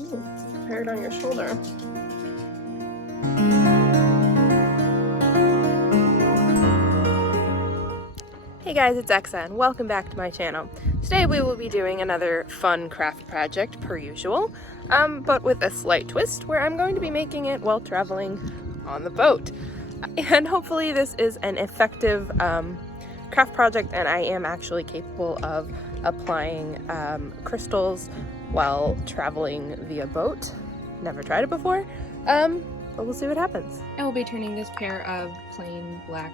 Ooh, pair it on your shoulder. Hey guys, it's Exa and welcome back to my channel. Today we will be doing another fun craft project per usual, but with a slight twist where I'm going to be making it while traveling on the boat. And hopefully this is an effective craft project and I am actually capable of applying crystals while traveling via boat. Never tried it before, but we'll see what happens. I will be turning this pair of plain black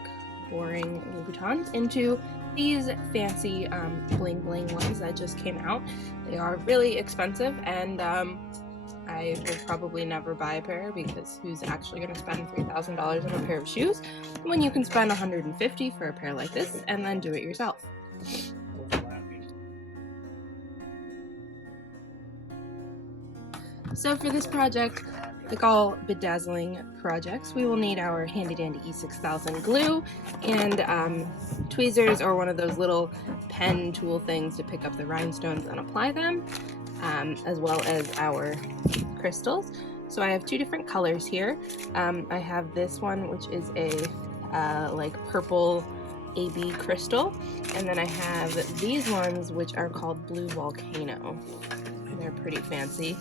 boring Louboutins into these fancy bling bling ones that just came out. They are really expensive and I will probably never buy a pair because who's actually going to spend $3,000 on a pair of shoes when you can spend $150 for a pair like this and then do it yourself. So for this project, like all bedazzling projects, we will need our handy dandy E6000 glue and tweezers or one of those little pen tool things to pick up the rhinestones and apply them, as well as our crystals. So I have two different colors here. I have this one, which is a like purple AB crystal, and then I have these ones which are called Blue Volcano. They're pretty fancy.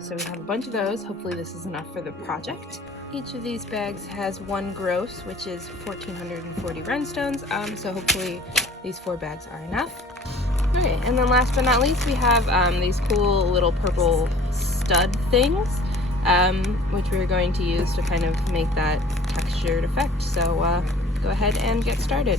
So we have a bunch of those. Hopefully this is enough for the project. Each of these bags has one gross, which is 1,440 rhinestones, so hopefully these 4 bags are enough. Okay, and then last but not least we have these cool little purple stud things, which we're going to use to kind of make that textured effect. So go ahead and get started.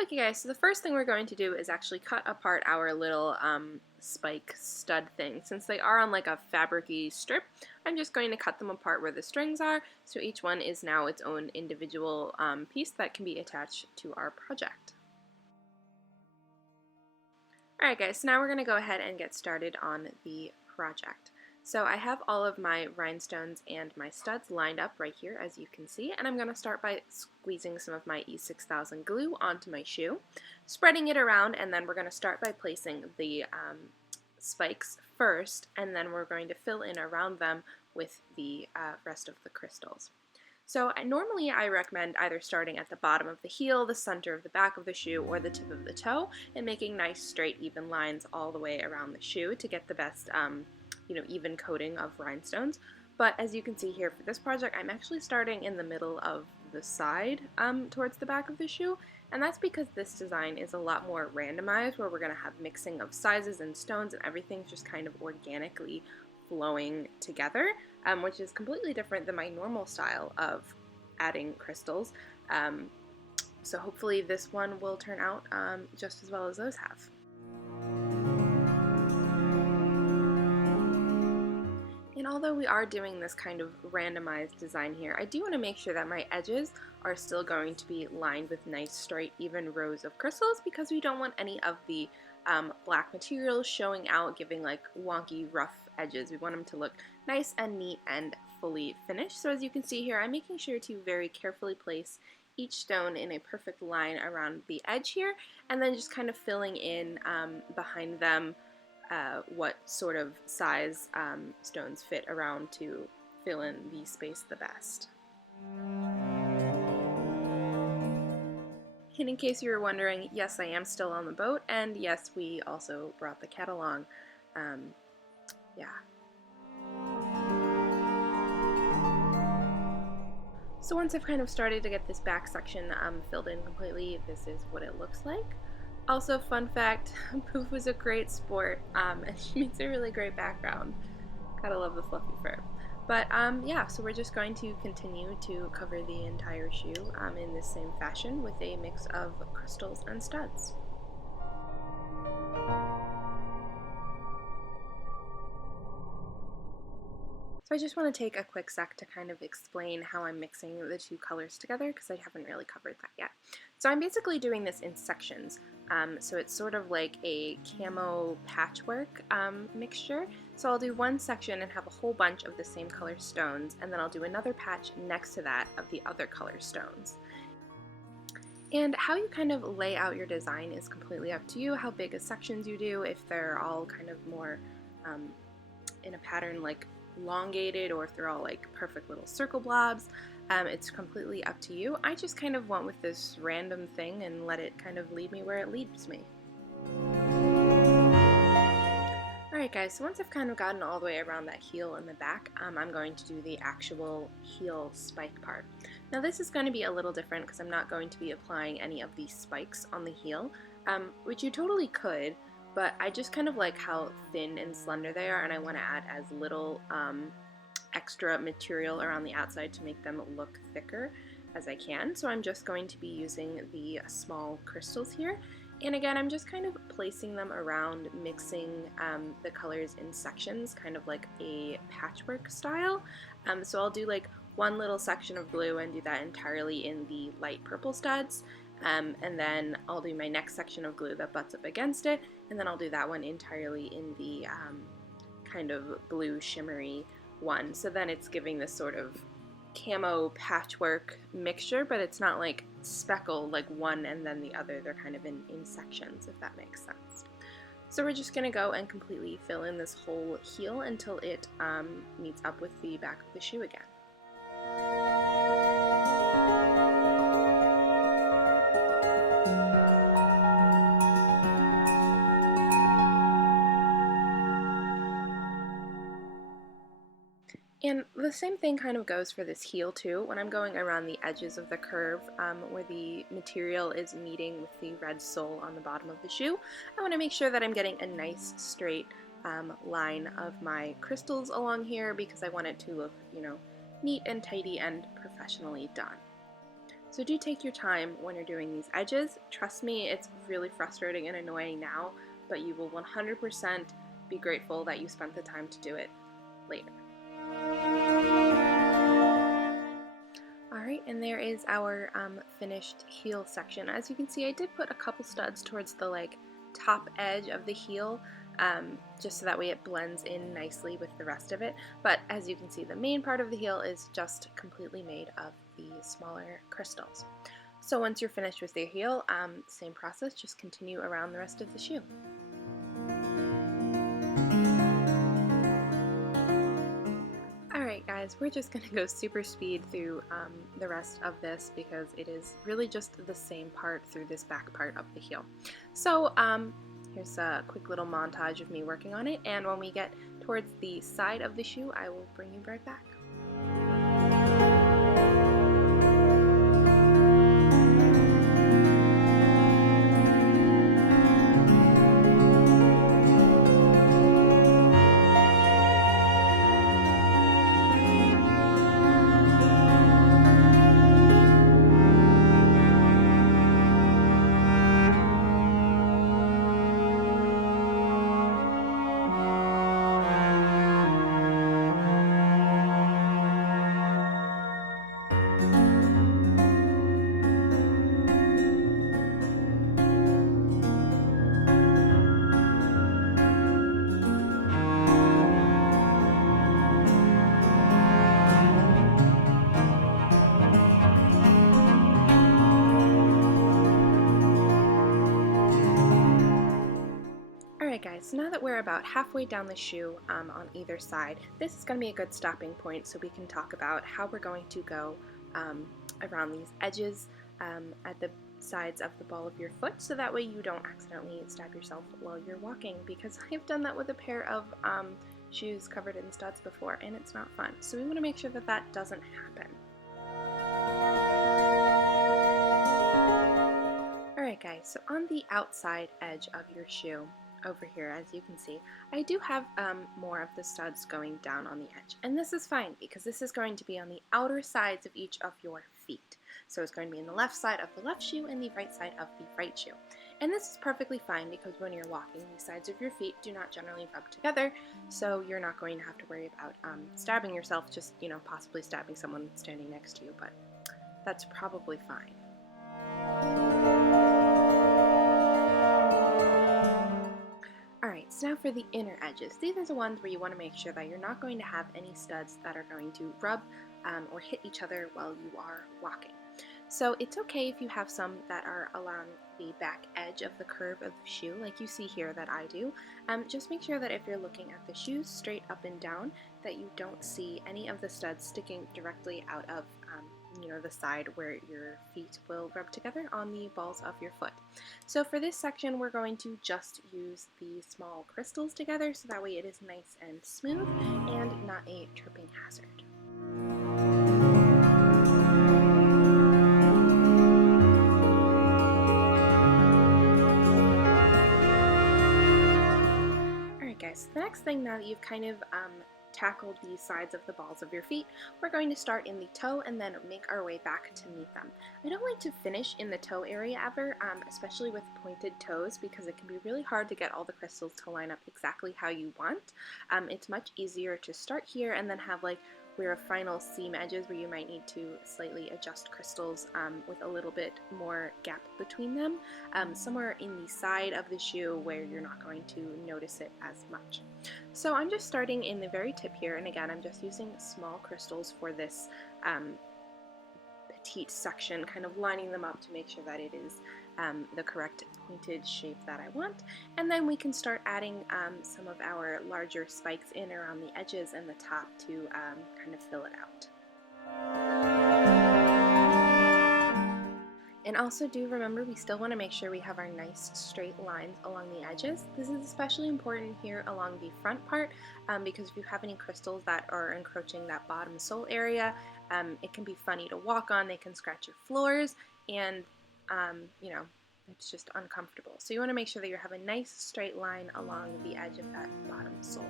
Okay guys, so the first thing we're going to do is actually cut apart our little spike stud thing. Since they are on like a fabric-y strip, I'm just going to cut them apart where the strings are, so each one is now its own individual piece that can be attached to our project. Alright guys, so now we're going to go ahead and get started on the project. So I have all of my rhinestones and my studs lined up right here, as you can see, and I'm going to start by squeezing some of my E6000 glue onto my shoe, spreading it around, and then we're going to start by placing the spikes first, and then we're going to fill in around them with the rest of the crystals. So normally I recommend either starting at the bottom of the heel, the center of the back of the shoe, or the tip of the toe, and making nice straight even lines all the way around the shoe to get the best even coating of rhinestones. But as you can see here for this project, I'm actually starting in the middle of the side towards the back of the shoe, and that's because this design is a lot more randomized, where we're going to have mixing of sizes and stones and everything's just kind of organically flowing together, which is completely different than my normal style of adding crystals. So hopefully this one will turn out just as well as those have. And although we are doing this kind of randomized design here, I do want to make sure that my edges are still going to be lined with nice straight even rows of crystals, because we don't want any of the black materials showing out, giving like wonky rough edges. We want them to look nice and neat and fully finished. So as you can see here, I'm making sure to very carefully place each stone in a perfect line around the edge here, and then just kind of filling in behind them what sort of size stones fit around to fill in the space the best. And in case you were wondering, yes, I am still on the boat, and yes, we also brought the cat along. Yeah. So once I've kind of started to get this back section filled in completely, this is what it looks like. Also, fun fact, Poof was a great sport, and she makes a really great background. Gotta love the fluffy fur. But yeah, so we're just going to continue to cover the entire shoe in this same fashion with a mix of crystals and studs. So I just want to take a quick sec to kind of explain how I'm mixing the two colors together, because I haven't really covered that yet. So I'm basically doing this in sections. So it's sort of like a camo patchwork mixture. So I'll do one section and have a whole bunch of the same color stones, and then I'll do another patch next to that of the other color stones. And how you kind of lay out your design is completely up to you, how big of sections you do, if they're all kind of more in a pattern like elongated, or if they're all like perfect little circle blobs. It's completely up to you. I just kind of went with this random thing and let it kind of lead me where it leads me. Alright guys, so once I've kind of gotten all the way around that heel in the back, I'm going to do the actual heel spike part. Now this is going to be a little different because I'm not going to be applying any of these spikes on the heel, which you totally could, but I just kind of like how thin and slender they are, and I want to add as little extra material around the outside to make them look thicker as I can. So I'm just going to be using the small crystals here. And again, I'm just kind of placing them around, mixing the colors in sections, kind of like a patchwork style. So I'll do like one little section of blue and do that entirely in the light purple studs. And then I'll do my next section of glue that butts up against it, and then I'll do that one entirely in the kind of blue shimmery one. So then it's giving this sort of camo patchwork mixture, but it's not like speckled like one and then the other. They're kind of in sections, if that makes sense. So we're just going to go and completely fill in this whole heel until it meets up with the back of the shoe again. And the same thing kind of goes for this heel too. When I'm going around the edges of the curve where the material is meeting with the red sole on the bottom of the shoe, I want to make sure that I'm getting a nice straight line of my crystals along here, because I want it to look, you know, neat and tidy and professionally done. So do take your time when you're doing these edges. Trust me, it's really frustrating and annoying now, but you will 100% be grateful that you spent the time to do it later. Alright, and there is our finished heel section. As you can see, I did put a couple studs towards the top edge of the heel, just so that way it blends in nicely with the rest of it. But as you can see, the main part of the heel is just completely made of the smaller crystals. So once you're finished with your heel, same process, just continue around the rest of the shoe. Alright guys, we're just going to go super speed through the rest of this, because it is really just the same part through this back part of the heel. So here's a quick little montage of me working on it, and when we get towards the side of the shoe, I will bring you right back. Alright guys, so now that we're about halfway down the shoe on either side, this is going to be a good stopping point so we can talk about how we're going to go around these edges at the sides of the ball of your foot, so that way you don't accidentally stab yourself while you're walking, because I've done that with a pair of shoes covered in studs before, and it's not fun. So we want to make sure that that doesn't happen. Alright guys, so on the outside edge of your shoe, over here, as you can see, I do have more of the studs going down on the edge. And this is fine, because this is going to be on the outer sides of each of your feet. So it's going to be in the left side of the left shoe and the right side of the right shoe. And this is perfectly fine, because when you're walking, the sides of your feet do not generally rub together, so you're not going to have to worry about stabbing yourself, just, you know, possibly stabbing someone standing next to you, but that's probably fine. Alright, so now for the inner edges. These are the ones where you want to make sure that you're not going to have any studs that are going to rub or hit each other while you are walking. So it's okay if you have some that are along the back edge of the curve of the shoe, like you see here that I do. Just make sure that if you're looking at the shoes straight up and down, that you don't see any of the studs sticking directly out of the side where your feet will rub together on the balls of your foot. So for this section, we're going to just use the small crystals together, so that way it is nice and smooth and not a tripping hazard. Alright guys, the next thing, now that you've kind of tackled the sides of the balls of your feet, we're going to start in the toe and then make our way back to meet them. I don't like to finish in the toe area ever, especially with pointed toes, because it can be really hard to get all the crystals to line up exactly how you want. It's much easier to start here and then have like where final seam edges where you might need to slightly adjust crystals with a little bit more gap between them, somewhere in the side of the shoe where you're not going to notice it as much. So I'm just starting in the very tip here, and again I'm just using small crystals for this petite section, kind of lining them up to make sure that it is the correct pointed shape that I want. And then we can start adding some of our larger spikes in around the edges and the top to kind of fill it out. And also do remember, we still want to make sure we have our nice straight lines along the edges. This is especially important here along the front part because if you have any crystals that are encroaching that bottom sole area, it can be funny to walk on, they can scratch your floors, and it's just uncomfortable. So you want to make sure that you have a nice straight line along the edge of that bottom sole.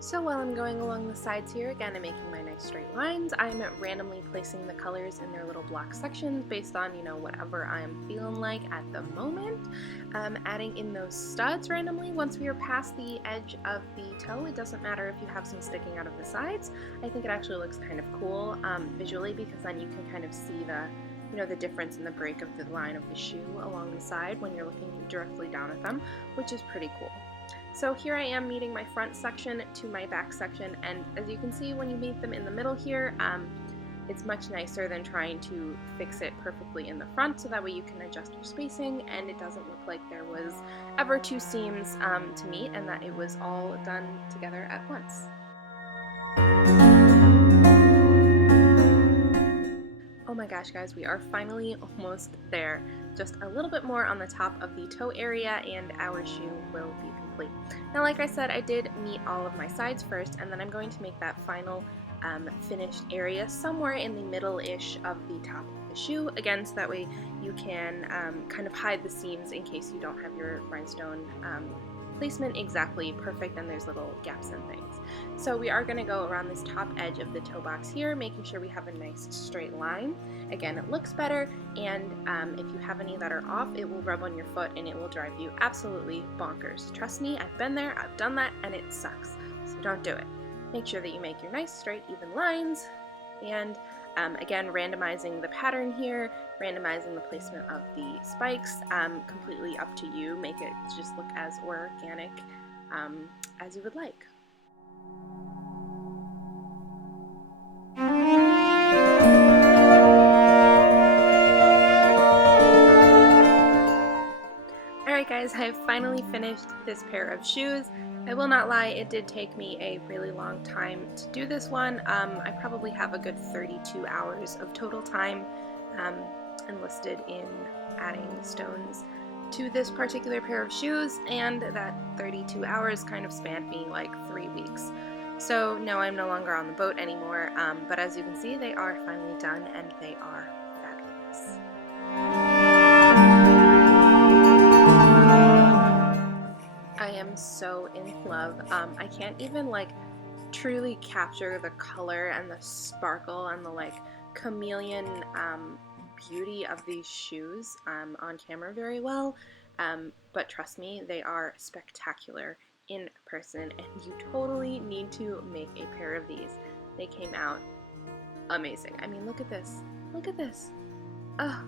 So while I'm going along the sides here, again I'm making my nice straight lines. I'm randomly placing the colors in their little block sections based on, whatever I'm feeling like at the moment. Adding in those studs randomly once we are past the edge of the toe. It doesn't matter if you have some sticking out of the sides. I think it actually looks kind of cool visually, because then you can kind of see the difference in the break of the line of the shoe along the side when you're looking directly down at them, which is pretty cool. So here I am meeting my front section to my back section, and as you can see, when you meet them in the middle here, it's much nicer than trying to fix it perfectly in the front, so that way you can adjust your spacing and it doesn't look like there was ever two seams to meet, and that it was all done together at once. Oh my gosh guys, we are finally almost there. Just a little bit more on the top of the toe area and our shoe will be complete. Now like I said, I did meet all of my sides first, and then I'm going to make that final finished area somewhere in the middle-ish of the top of the shoe, again so that way you can kind of hide the seams in case you don't have your rhinestone placement exactly perfect and there's little gaps and things. So we are going to go around this top edge of the toe box here, making sure we have a nice straight line. Again, it looks better, and if you have any that are off, it will rub on your foot and it will drive you absolutely bonkers. Trust me, I've been there, I've done that, and it sucks. So don't do it. Make sure that you make your nice straight even lines, and again, randomizing the pattern here, randomizing the placement of the spikes, completely up to you. Make it just look as organic as you would like. Alright guys, I have finally finished this pair of shoes. I will not lie, it did take me a really long time to do this one. I probably have a good 32 hours of total time enlisted in adding stones to this particular pair of shoes, and that 32 hours kind of spanned me like 3 weeks. So no, I'm no longer on the boat anymore, but as you can see, they are finally done and they are fabulous. I am so in love. I can't even truly capture the color and the sparkle and the chameleon beauty of these shoes on camera very well, but trust me, they are spectacular in person, and you totally need to make a pair of these. They came out amazing. I mean, look at this. Look at this. Oh,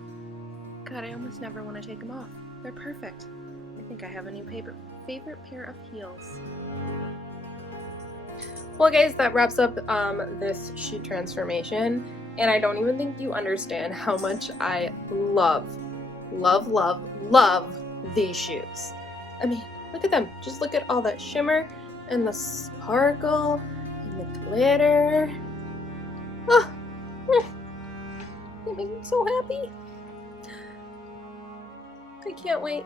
God, I almost never want to take them off. They're perfect. I think I have a new favorite pair of heels. Well guys, that wraps up this shoe transformation, and I don't even think you understand how much I love these shoes. I mean, look at them. Just look at all that shimmer and the sparkle and the glitter. Oh, they make me so happy. I can't wait.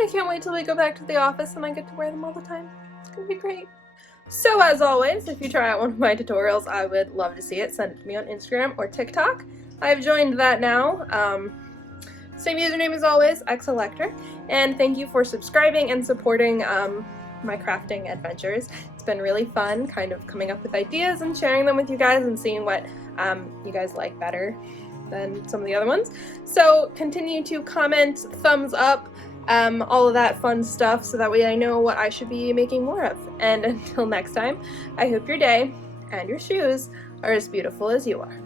I can't wait till we go back to the office and I get to wear them all the time. It's gonna be great. So as always, if you try out one of my tutorials, I would love to see it. Send it to me on Instagram or TikTok. I've joined that now. Same username as always, xelector. And thank you for subscribing and supporting my crafting adventures. It's been really fun kind of coming up with ideas and sharing them with you guys and seeing what you guys like better than some of the other ones. So continue to comment, thumbs up, all of that fun stuff, so that way I know what I should be making more of. And until next time, I hope your day and your shoes are as beautiful as you are.